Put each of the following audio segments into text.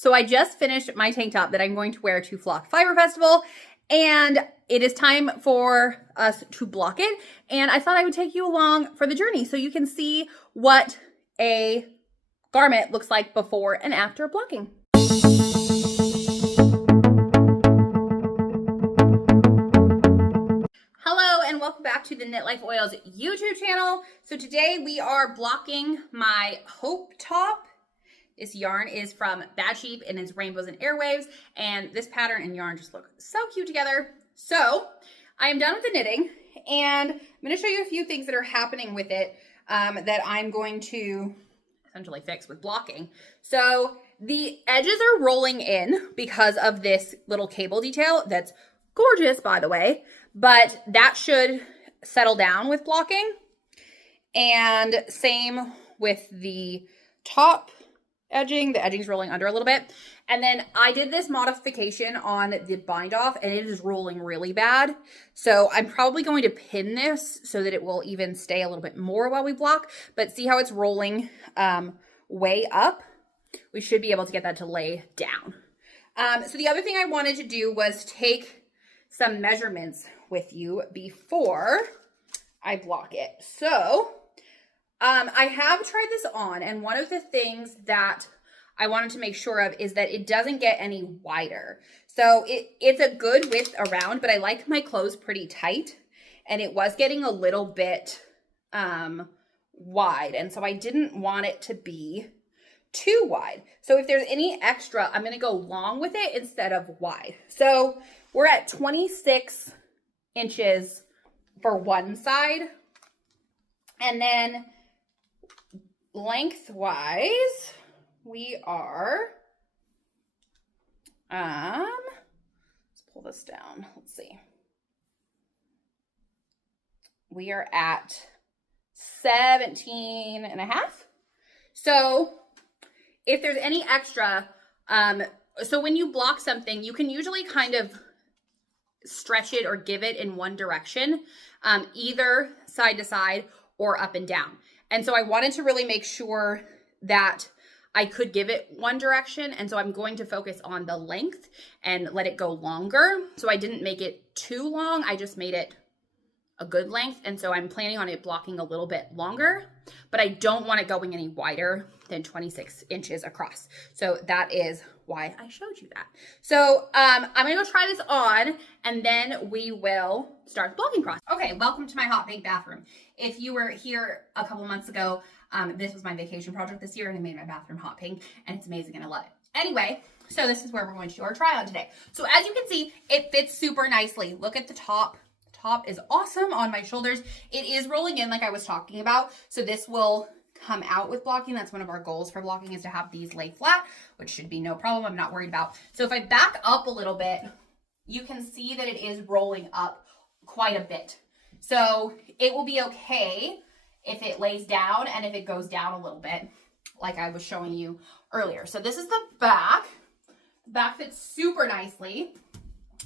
So I just finished my tank top that I'm going to wear to Flock Fiber Festival, and it is time for us to block it. And I thought I would take you along for the journey so you can see what a garment looks like before and after blocking. Hello and welcome back to the Knit Life Oils YouTube channel. So today we are blocking my Hope top. This yarn is from Bad Sheep and it's Rainbows and Airwaves, and this pattern and yarn just look so cute together. So I am done with the knitting, and I'm going to show you a few things that are happening with it that I'm going to essentially fix with blocking. So the edges are rolling in because of this little cable detail that's gorgeous, by the way, but that should settle down with blocking. And same with the top edging. The edging's rolling under a little bit. And then I did this modification on the bind off and it is rolling really bad. So I'm probably going to pin this so that it will even stay a little bit more while we block, but see how it's rolling way up? We should be able to get that to lay down. So the other thing I wanted to do was take some measurements with you before I block it. So I have tried this on, and one of the things that I wanted to make sure of is that it doesn't get any wider. So it's a good width around, but I like my clothes pretty tight, and it was getting a little bit wide, and so I didn't want it to be too wide. So if there's any extra, I'm going to go long with it instead of wide. So we're at 26 inches for one side, and then lengthwise, we are, let's pull this down. Let's see. We are at 17 and a half. So if there's any extra, so when you block something, you can usually kind of stretch it or give it in one direction, either side to side or up and down. And so I wanted to really make sure that I could give it one direction. And so I'm going to focus on the length and let it go longer. So I didn't make it too long. I just made it a good length. And so I'm planning on it blocking a little bit longer, but I don't want it going any wider than 26 inches across. So that is why I showed you that. So I'm gonna go try this on and then we will start the blocking process. Okay, welcome to my hot bake bathroom. If you were here a couple months ago, this was my vacation project this year and I made my bathroom hot pink and it's amazing and I love it. Anyway, so this is where we're going to do our try on today. So as you can see, it fits super nicely. Look at the top. The top is awesome on my shoulders. It is rolling in like I was talking about. So this will come out with blocking. That's one of our goals for blocking, is to have these lay flat, which should be no problem. I'm not worried about. So if I back up a little bit, you can see that it is rolling up quite a bit. So it will be okay if it lays down and if it goes down a little bit, like I was showing you earlier. So this is the back. The back fits super nicely.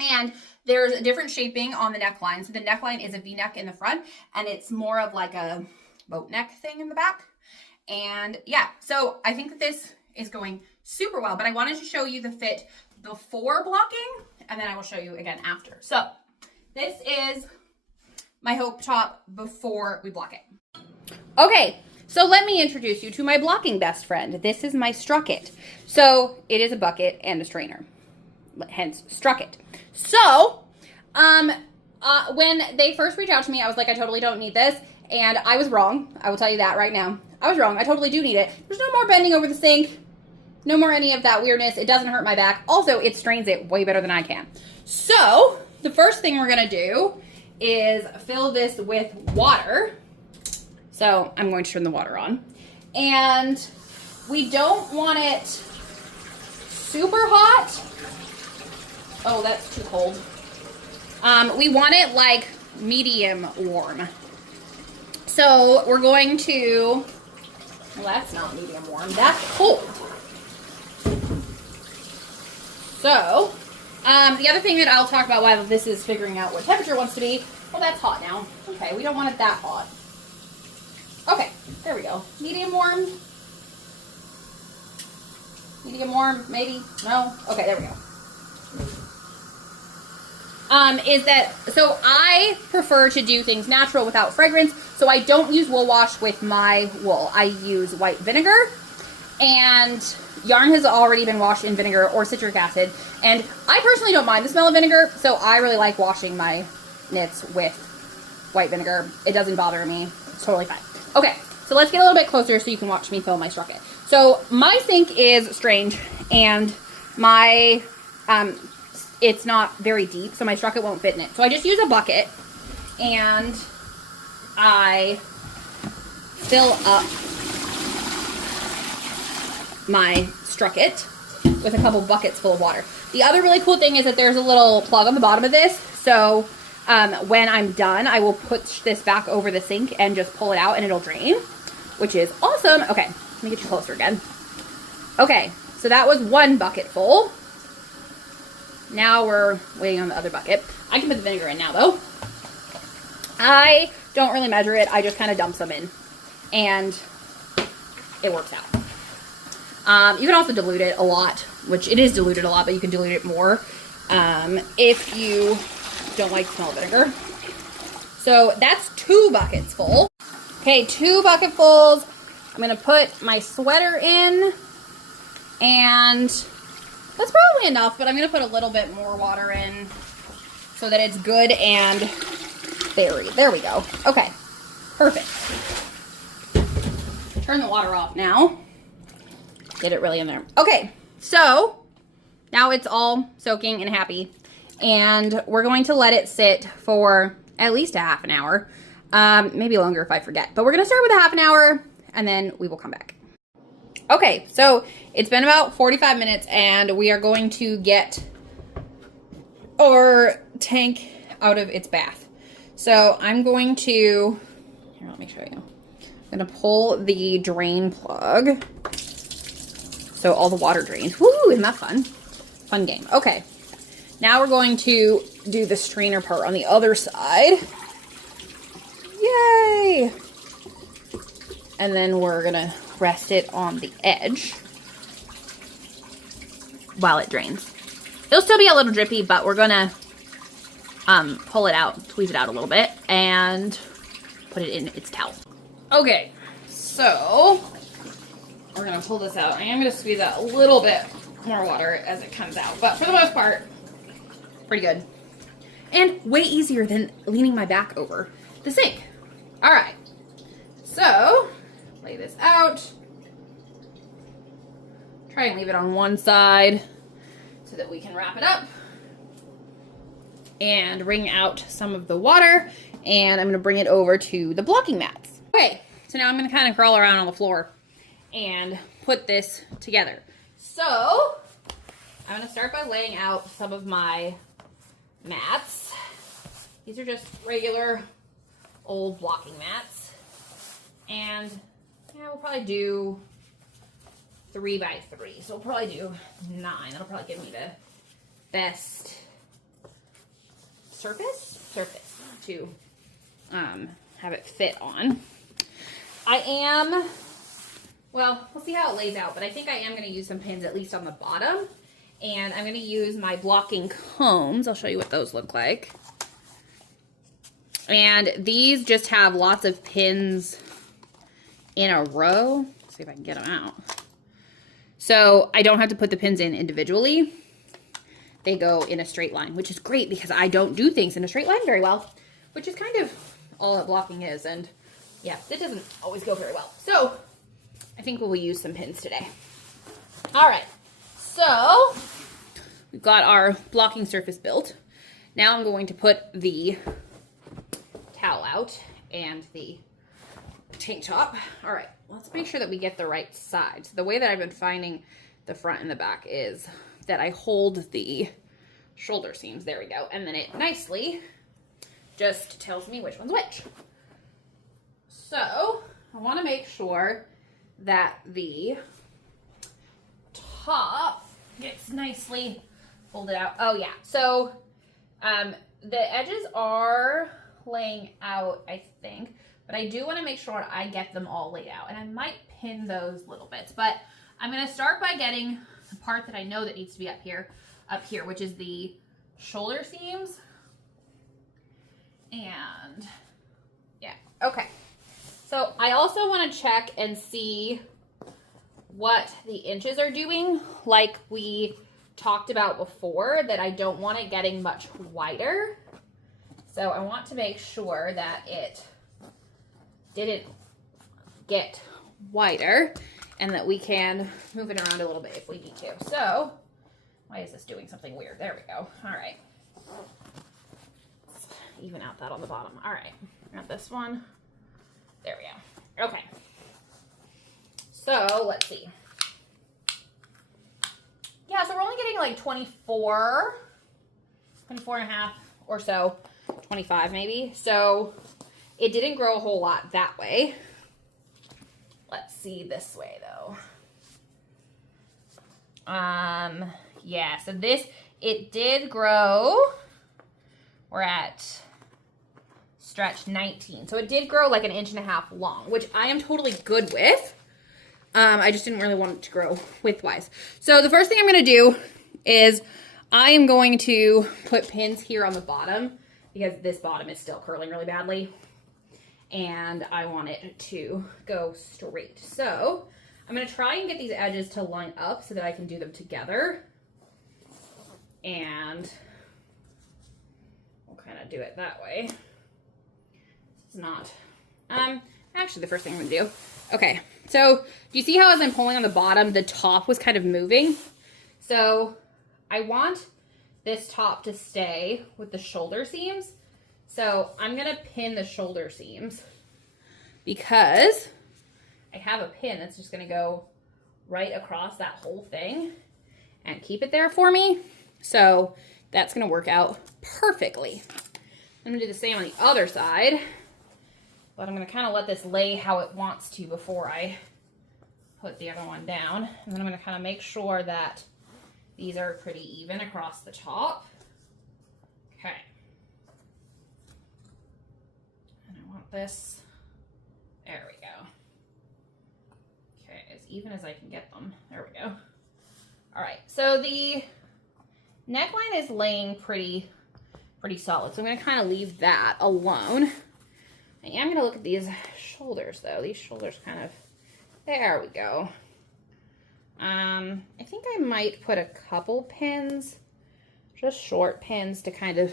And there's a different shaping on the neckline. So the neckline is a V-neck in the front and it's more of like a boat neck thing in the back. And yeah, so I think that this is going super well, but I wanted to show you the fit before blocking and then I will show you again after. So this is my Hope top before we block it. Okay, so let me introduce you to my blocking best friend. This is my Struckit. So it is a bucket and a strainer, hence Struckit. So when they first reached out to me, I was like, I totally don't need this. And I was wrong. I will tell you that right now. I was wrong. I totally do need it. There's no more bending over the sink. No more any of that weirdness. It doesn't hurt my back. Also, it strains it way better than I can. So the first thing we're going to do is fill this with water. So I'm going to turn the water on. And we don't want it super hot. Oh, that's too cold. We want it like medium warm. So we're going to, well, that's not medium warm, that's cold. So the other thing that I'll talk about while this is figuring out what temperature it wants to be, well, that's hot now. Okay, we don't want it that hot. Okay, there we go. Medium warm. Need to get more? Maybe? No? Okay, there we go. Is that, so I prefer to do things natural without fragrance, so I don't use wool wash with my wool. I use white vinegar, and yarn has already been washed in vinegar or citric acid, and I personally don't mind the smell of vinegar, so I really like washing my knits with white vinegar. It doesn't bother me. It's totally fine. Okay, so let's get a little bit closer so you can watch me fill my Strucket. So my sink is strange, and my, it's not very deep, so my Strucket won't fit in it. So I just use a bucket, and I fill up my Strucket with a couple buckets full of water. The other really cool thing is that there's a little plug on the bottom of this, so when I'm done, I will put this back over the sink and just pull it out and it'll drain, which is awesome. Okay, let me get you closer again. Okay, so that was one bucket full. Now we're waiting on the other bucket. I can put the vinegar in now though. I don't really measure it. I just kind of dump some in and it works out. You can also dilute it a lot, which it is diluted a lot, but you can dilute it more if you don't like the smell of vinegar. So that's 2 buckets full. Okay, 2 bucketfuls. I'm gonna put my sweater in, and that's probably enough, but I'm gonna put a little bit more water in so that it's good and buried. There we go. Okay, perfect. Turn the water off now. Get it really in there. Okay, so now it's all soaking and happy, and we're going to let it sit for at least a half an hour, maybe longer if I forget, but we're gonna start with a half an hour and then we will come back. Okay, so it's been about 45 minutes and we are going to get our tank out of its bath. So I'm going to, here, let me show you. I'm gonna pull the drain plug so all the water drains. Woo, isn't that fun? Fun game. Okay, now we're going to do the strainer part on the other side. Yay! And then we're gonna rest it on the edge while it drains. It'll still be a little drippy, but we're gonna pull it out, squeeze it out a little bit, and put it in its towel. Okay, so we're gonna pull this out. I am gonna squeeze out a little bit more water as it comes out, but for the most part, pretty good. And way easier than leaning my back over the sink. All right, so lay this out. Try and leave it on one side so that we can wrap it up. And wring out some of the water, and I'm gonna bring it over to the blocking mats. Okay, so now I'm gonna kind of crawl around on the floor and put this together. So I'm gonna start by laying out some of my mats. These are just regular old blocking mats, and yeah, we'll probably do 3 by 3, so we'll probably do 9. That'll probably give me the best surface to have it fit on. Well, we'll see how it lays out, but I think I am going to use some pins at least on the bottom, and I'm going to use my blocking combs. I'll show you what those look like. And these just have lots of pins in a row. Let's see if I can get them out. So I don't have to put the pins in individually. They go in a straight line, which is great because I don't do things in a straight line very well, which is kind of all that blocking is. And yeah, it doesn't always go very well. So I think we'll use some pins today. All right, so we've got our blocking surface built. Now I'm going to put the towel out and the tank top. All right, let's make sure that we get the right side. So the way that I've been finding the front and the back is that I hold the shoulder seams, there we go, and then it nicely just tells me which one's which. So I want to make sure that the top gets nicely folded out. Oh yeah, so the edges are laying out, I think, but I do want to make sure I get them all laid out, and I might pin those little bits, but I'm going to start by getting the part that I know that needs to be up here, which is the shoulder seams. And yeah, okay. So I also want to check and see what the inches are doing, like we talked about before, that I don't want it getting much wider. So I want to make sure that it didn't get wider and that we can move it around a little bit if we need to. So why is this doing something weird? There we go. All right. Let's even out that on the bottom. All right. Got this one. There we go. Okay. So let's see. Yeah, so we're only getting like 24 and a half or so, 25 maybe. So it didn't grow a whole lot that way. Let's see this way though. Yeah, so this, it did grow. We're at stretch 19. So it did grow like 1.5 inches long, which I am totally good with. I just didn't really want it to grow widthwise. So the first thing I'm going to do is I am going to put pins here on the bottom because this bottom is still curling really badly. And I want it to go straight. So I'm going to try and get these edges to line up so that I can do them together. And we'll kind of do it that way. It's not, actually the first thing I'm going to do. Okay, so do you see how as I'm pulling on the bottom, the top was kind of moving? So I want this top to stay with the shoulder seams. So I'm going to pin the shoulder seams because I have a pin that's just going to go right across that whole thing and keep it there for me. So that's going to work out perfectly. I'm going to do the same on the other side, but I'm going to kind of let this lay how it wants to before I put the other one down. And then I'm going to kind of make sure that these are pretty even across the top. Okay. And I want this, there we go. Okay, as even as I can get them. There we go. All right, so the neckline is laying pretty solid. So I'm going to kind of leave that alone. I am going to look at these shoulders though. These shoulders kind of, there we go. I think I might put a couple pins, just short pins to kind of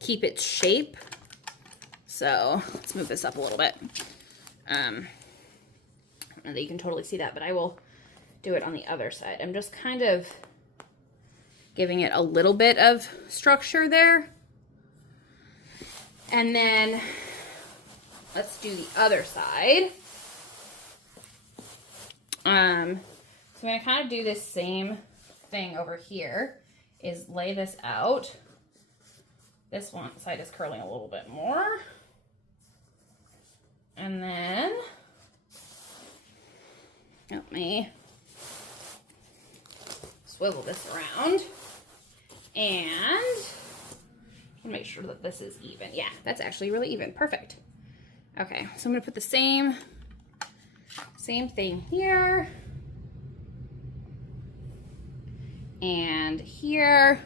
keep its shape. So let's move this up a little bit. I don't know that you can totally see that, but I will do it on the other side. I'm just kind of giving it a little bit of structure there. And then let's do the other side. So I'm going to kind of do this same thing over here, is lay this out. This one side is curling a little bit more. And then, help me swivel this around and make sure that this is even. Yeah, that's actually really even. Perfect. Okay, so I'm going to put the same thing here and here.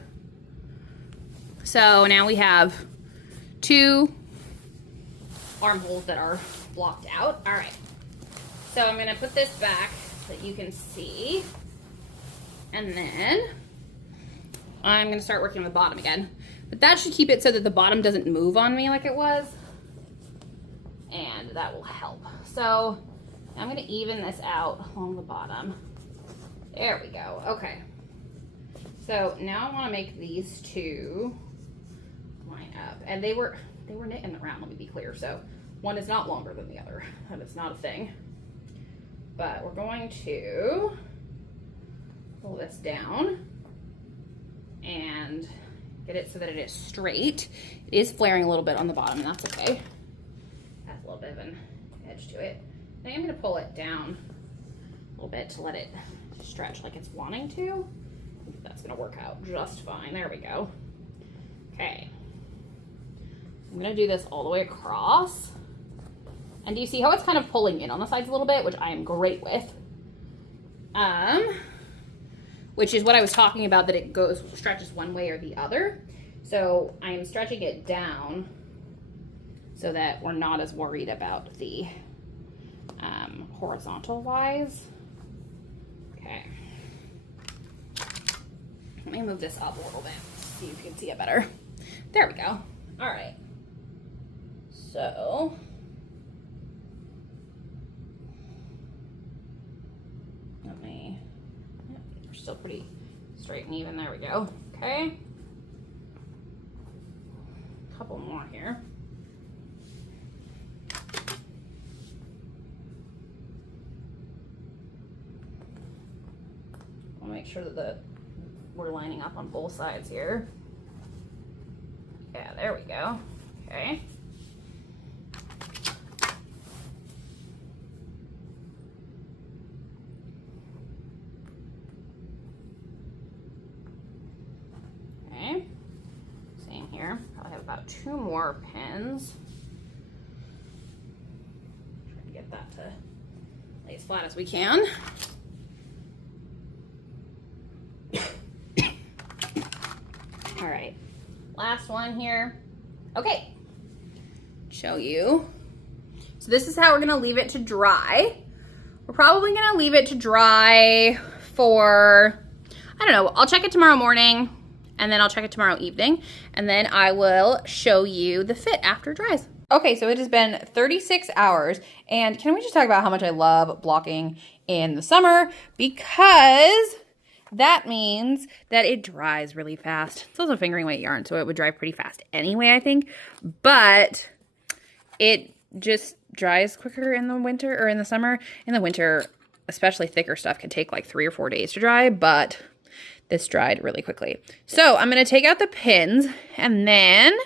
So now we have 2 armholes that are blocked out. All right, so I'm going to put this back so that you can see, and then I'm going to start working on the bottom again. But that should keep it so that the bottom doesn't move on me like it was, and that will help. So I'm going to even this out along the bottom. There we go. Okay. So now I want to make these 2 line up, and they were knitting around. Let me be clear. So one is not longer than the other. That is not a thing. But we're going to pull this down and get it so that it is straight. It is flaring a little bit on the bottom, and that's okay. Has a little bit of an edge to it. I am going to pull it down a little bit to let it stretch like it's wanting to. That's going to work out just fine. There we go. Okay. I'm going to do this all the way across. And do you see how it's kind of pulling in on the sides a little bit, which I am great with. which is what I was talking about, that it stretches one way or the other. So I am stretching it down so that we're not as worried about the horizontal wise. Okay. Let me move this up a little bit, see if you can see it better. There we go. All right. So we're still pretty straight and even. There we go. Okay. A couple more here. I'll make sure that we're lining up on both sides here. Yeah, there we go. Okay. Okay. Same here. Probably have about 2 more pins. Try to get that to lay as flat as we can. All right, last one here. Okay, show you. So this is how we're gonna leave it to dry. We're probably gonna leave it to dry for, I don't know, I'll check it tomorrow morning, and then I'll check it tomorrow evening, and then I will show you the fit after it dries. Okay, so it has been 36 hours, and can we just talk about how much I love blocking in the summer, because that means that it dries really fast. It's also fingering weight yarn, so it would dry pretty fast anyway, I think. But it just dries quicker in the winter, or in the summer. In the winter, especially thicker stuff can take like 3 or 4 days to dry, but this dried really quickly. So I'm gonna take out the pins, and then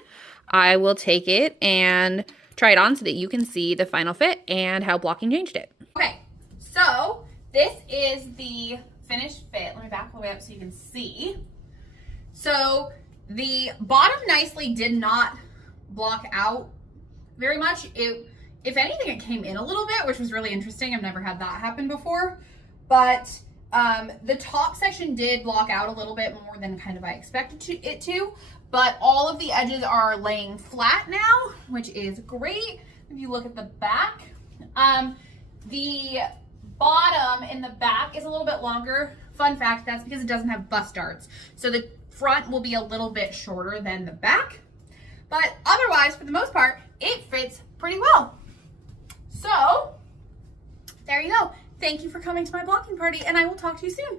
I will take it and try it on so that you can see the final fit and how blocking changed it. Okay, so this is the finished fit. Let me back all the way up so you can see. So the bottom nicely did not block out very much. If anything, it came in a little bit, which was really interesting. I've never had that happen before. But the top section did block out a little bit more than kind of I expected it to. But all of the edges are laying flat now, which is great. If you look at the back, the bottom in the back is a little bit longer. Fun fact, that's because it doesn't have bust darts. So the front will be a little bit shorter than the back. But otherwise, for the most part, it fits pretty well. So there you go. Thank you for coming to my blocking party, and I will talk to you soon.